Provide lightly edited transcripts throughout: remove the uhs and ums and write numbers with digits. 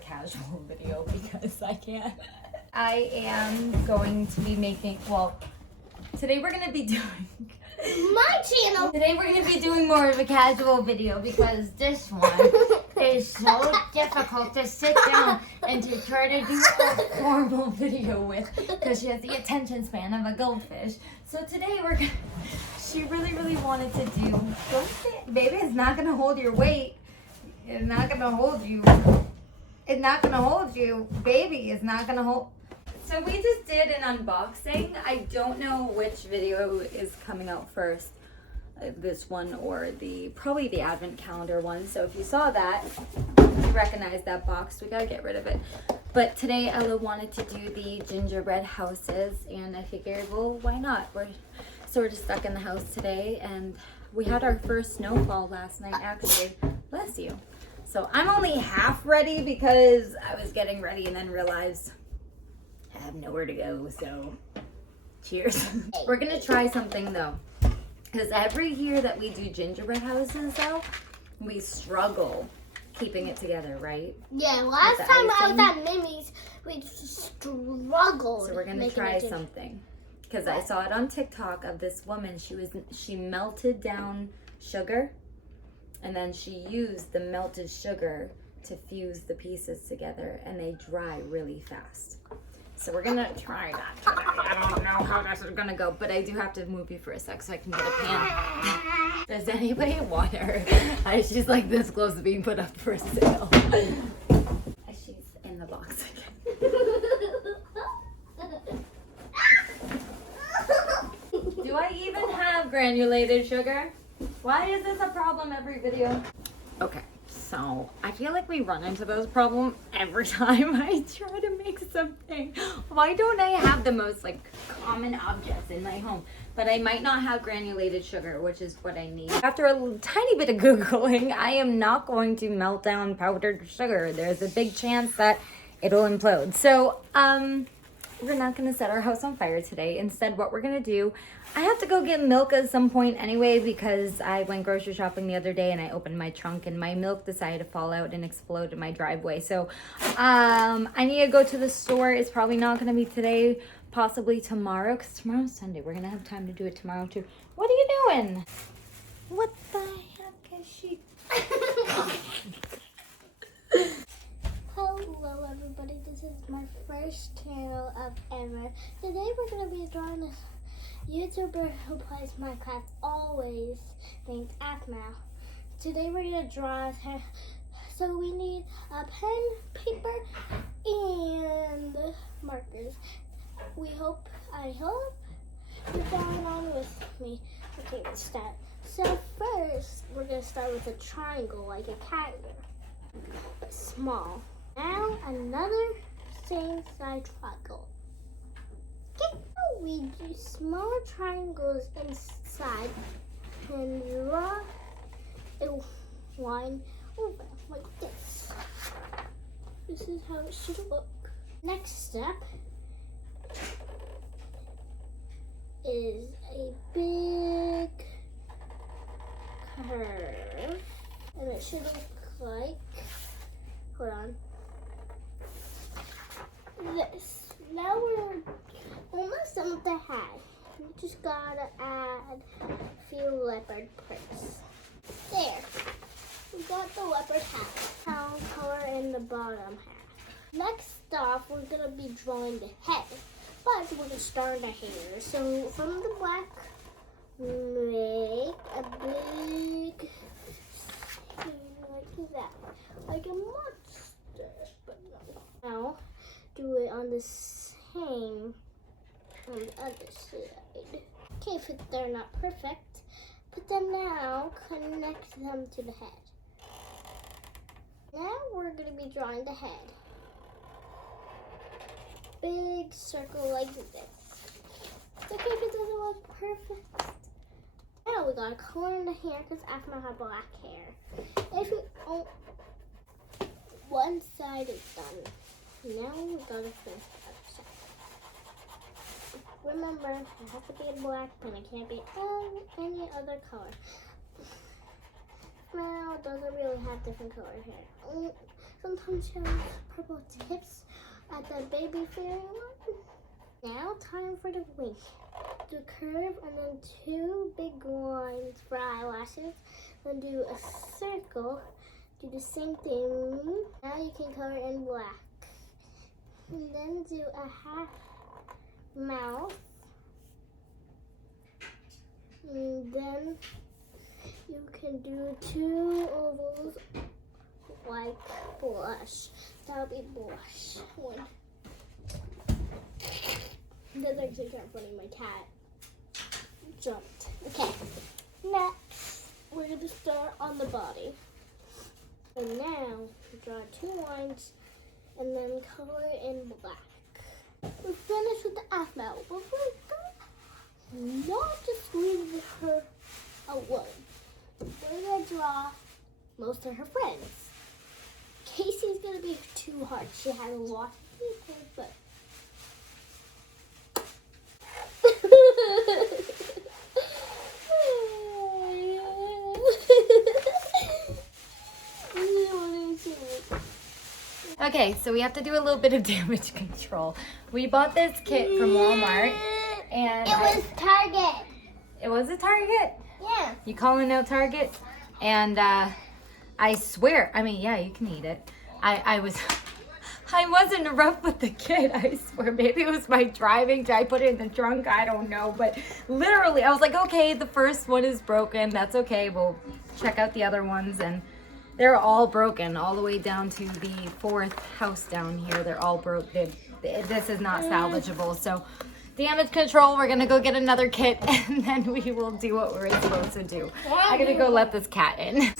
casual video because I can't. I am going to be making, well, today we're going to be doing my channel. Today we're going to be doing more of a casual video because this one is so difficult to sit down and to try to do a formal video with because she has the attention span of a goldfish. So today we're going to, she really wanted to do, don't sit, baby, it's not going to hold your weight. It's not going to hold you. It's not going to hold you. Baby, it's not going to hold. So we just did an unboxing. I don't know which video is coming out first, this one or probably the advent calendar one. So if you saw that, you recognize that box. We gotta get rid of it. But today Ella wanted to do the gingerbread houses, and I figured, well, why not? We're just stuck in the house today, and we had our first snowfall last night, actually. Bless you. So I'm only half ready because I was getting ready and then realized I have nowhere to go, so cheers. We're gonna try something though, because every year that we do gingerbread houses though, we struggle keeping it together, right? Yeah, last time I was at Mimi's, we struggled. So we're gonna try something, because I saw it on TikTok of this woman. She melted down sugar, and then she used the melted sugar to fuse the pieces together, and they dry really fast. So we're gonna try that today. I don't know how this is gonna go, but I do have to move you for a sec so I can get a pan. Does anybody want her? She's like this close to being put up for sale. She's in the box again. Do I even have granulated sugar? Why is this a problem every video? Okay. So I feel like we run into those problems every time I try to make something. Why don't I have the most like common objects in my home? But I might not have granulated sugar, which is what I need. After a tiny bit of Googling, I am not going to melt down powdered sugar. There's a big chance that it'll implode. So we're not gonna set our house on fire today. Instead, what we're gonna do, I have to go get milk at some point anyway because I went grocery shopping the other day and I opened my trunk and my milk decided to fall out and explode in my driveway. So I need to go to the store. It's probably not gonna be today, possibly tomorrow, because tomorrow's Sunday. We're gonna have time to do it tomorrow too. What are you doing? What the heck is she? Hello everybody, this is my first channel of ever. Today we're going to be drawing this YouTuber who plays Minecraft always, named Akmal. Today we're going to draw her, so we need a pen, paper, and markers. I hope you're following on with me. Okay, let's start. So first, we're going to start with a triangle, like a cat ear, but small. Now another same size triangle. Okay, now we do smaller triangles inside and draw a line over like this. This is how it should look. Next step is a big curve, and it should look like, hold on, this. Now we're almost done with the hat. We just gotta add a few leopard prints. There. We got the leopard hat. Now color in the bottom half. Next off, we're gonna be drawing the head, but we're gonna start the hair. So from the black, make a big like that, like a monster, but no. Now do it on the same on the other side. Okay, if they're not perfect, but then now connect them to the head. Now we're going to be drawing the head. Big circle like this. It's okay if it doesn't look perfect. Now we got to color in the hair because Afma has black hair. If you, one side is done. Now we gotta finish the other side. Remember, it has to be a black pen. It can't be any other color. Now, it doesn't really have different color here. Sometimes she has purple tips at the baby fairy one. Now time for the wing. Do a curve and then 2 big lines for eyelashes. Then do a circle. Do the same thing. Now you can color in black. And then do a half mouth. And then you can do 2 ovals like blush. That'll be blush one. That's actually kind of funny. My cat jumped. Okay. Next, we're going to start on the body. So now, draw 2 lines and then color in black. We're finished with the afro, but we're not just leave her alone. We're going to draw most of her friends. Casey's going to be too hard. She has a lot of people, but... Okay, so we have to do a little bit of damage control. We bought this kit from Walmart, and it was Target. It was a Target? Yeah. You calling out Target? And I swear, I mean, yeah, you can eat it. I wasn't rough with the kid, I swear. Maybe it was my driving. Did I put it in the trunk? I don't know. But literally, I was like, okay, the first one is broken. That's okay. We'll check out the other ones. And they're all broken all the way down to the 4th house down here. They're all broken. This is not salvageable. So damage control, we're going to go get another kit. And then we will do what we're supposed to do. I'm going to go let this cat in.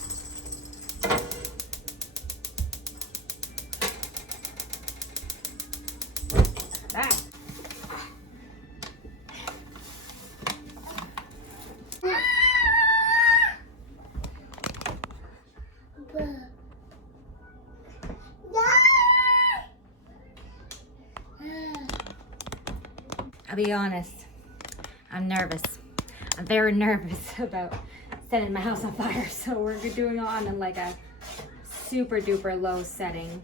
I'll be honest, I'm nervous. I'm very nervous about setting my house on fire. So we're doing it on like a super duper low setting.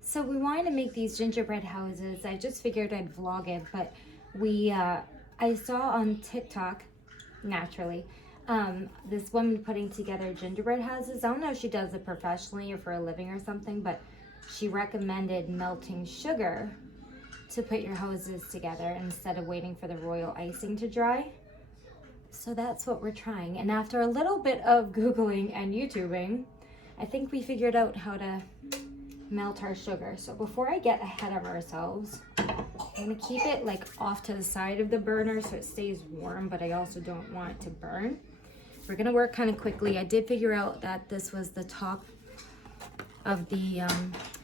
So we wanted to make these gingerbread houses. I just figured I'd vlog it, but I saw on TikTok, naturally, this woman putting together gingerbread houses. I don't know if she does it professionally or for a living or something, but she recommended melting sugar to put your hoses together instead of waiting for the royal icing to dry. So that's what we're trying. And after a little bit of Googling and YouTubing, I think we figured out how to melt our sugar. So before I get ahead of ourselves, I'm gonna keep it like off to the side of the burner so it stays warm, but I also don't want it to burn. We're gonna work kind of quickly. I did figure out that this was the top of the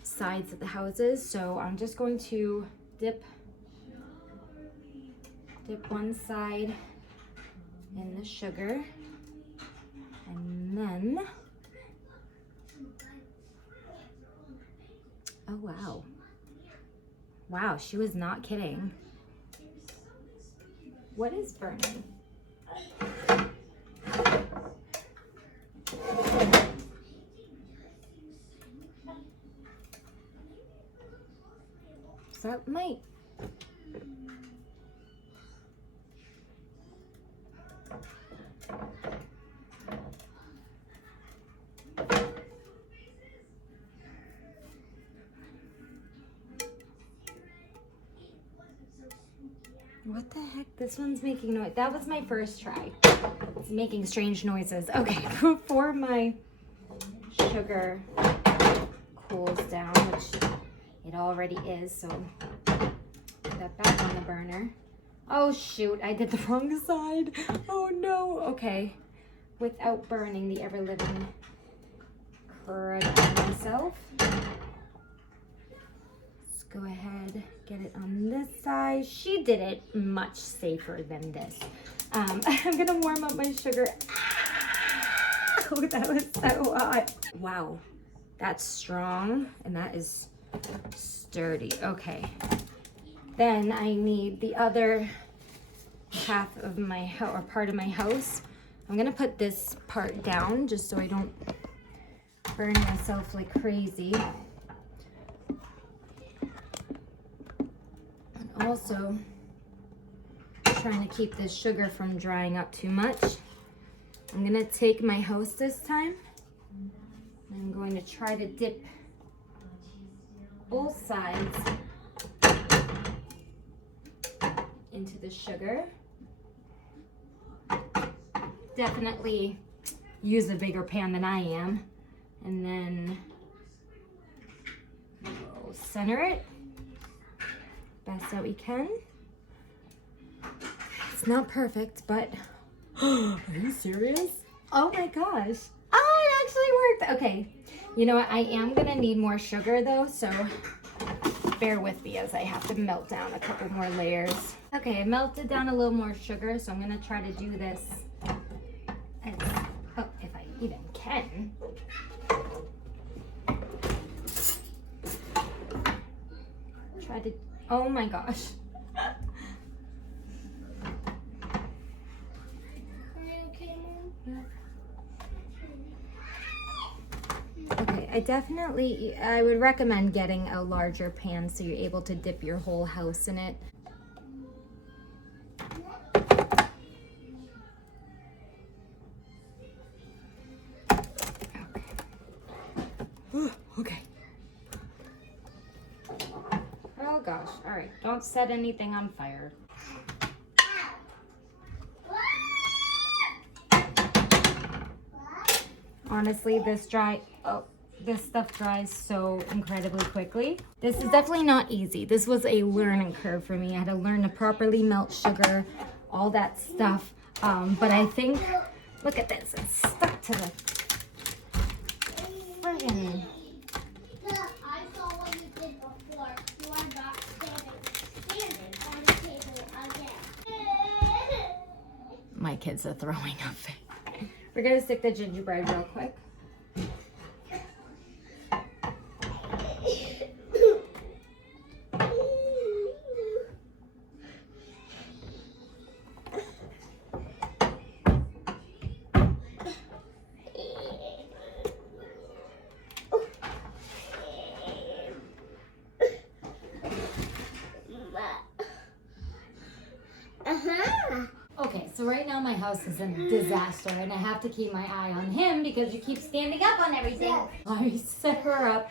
sides of the houses, so I'm just going to dip one side in the sugar, and then oh wow, she was not kidding. What is burning? That might. What the heck? This one's making noise. That was my first try. It's making strange noises. Okay, before my sugar cools down, which it already is, so put that back on the burner. Oh shoot, I did the wrong side. Oh no. Okay, without burning the ever-living crud out of myself. Let's go ahead, get it on this side. She did it much safer than this. I'm gonna warm up my sugar. Oh, that was so hot. Wow, that's strong, and that is sturdy. Okay, then I need the other half of my house, or part of my house. I'm gonna put this part down just so I don't burn myself like crazy. And also trying to keep this sugar from drying up too much. I'm gonna take my house this time. I'm going to try to dip both sides into the sugar. Definitely use a bigger pan than I am. And then we'll center it best that we can. It's not perfect, but are you serious? Oh my gosh. Oh, it actually worked. Okay. You know what? I am gonna need more sugar though, so bear with me as I have to melt down a couple more layers. Okay, I melted down a little more sugar, so I'm gonna try to do this as, oh, if I even can. Try to, oh my gosh. Okay, I would recommend getting a larger pan so you're able to dip your whole house in it. Okay. Oh gosh, all right, don't set anything on fire. Honestly, this stuff dries so incredibly quickly. This is definitely not easy. This was a learning curve for me. I had to learn to properly melt sugar, all that stuff. But I think, look at this, it's stuck to the friggin'. I saw what you did before. You are not standing on the table again. My kids are throwing up. We're gonna stick the gingerbread real quick. Okay, so right now my house is a disaster and I have to keep my eye on him because you keep standing up on everything. I set her up.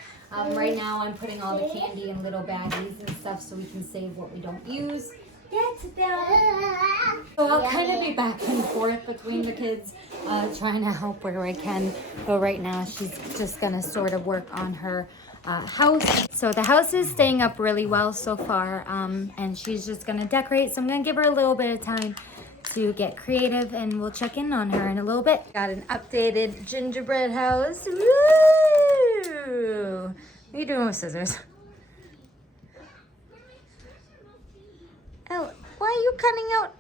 Right now I'm putting all the candy in little baggies and stuff so we can save what we don't use. Get down. So I'll kind of be back and forth between the kids, trying to help where I can. But right now she's just gonna sort of work on her house. So the house is staying up really well so far, and she's just gonna decorate. So I'm gonna give her a little bit of time to get creative, and we'll check in on her in a little bit. Got an updated gingerbread house. Woo! What are you doing with scissors? Oh, why are you cutting out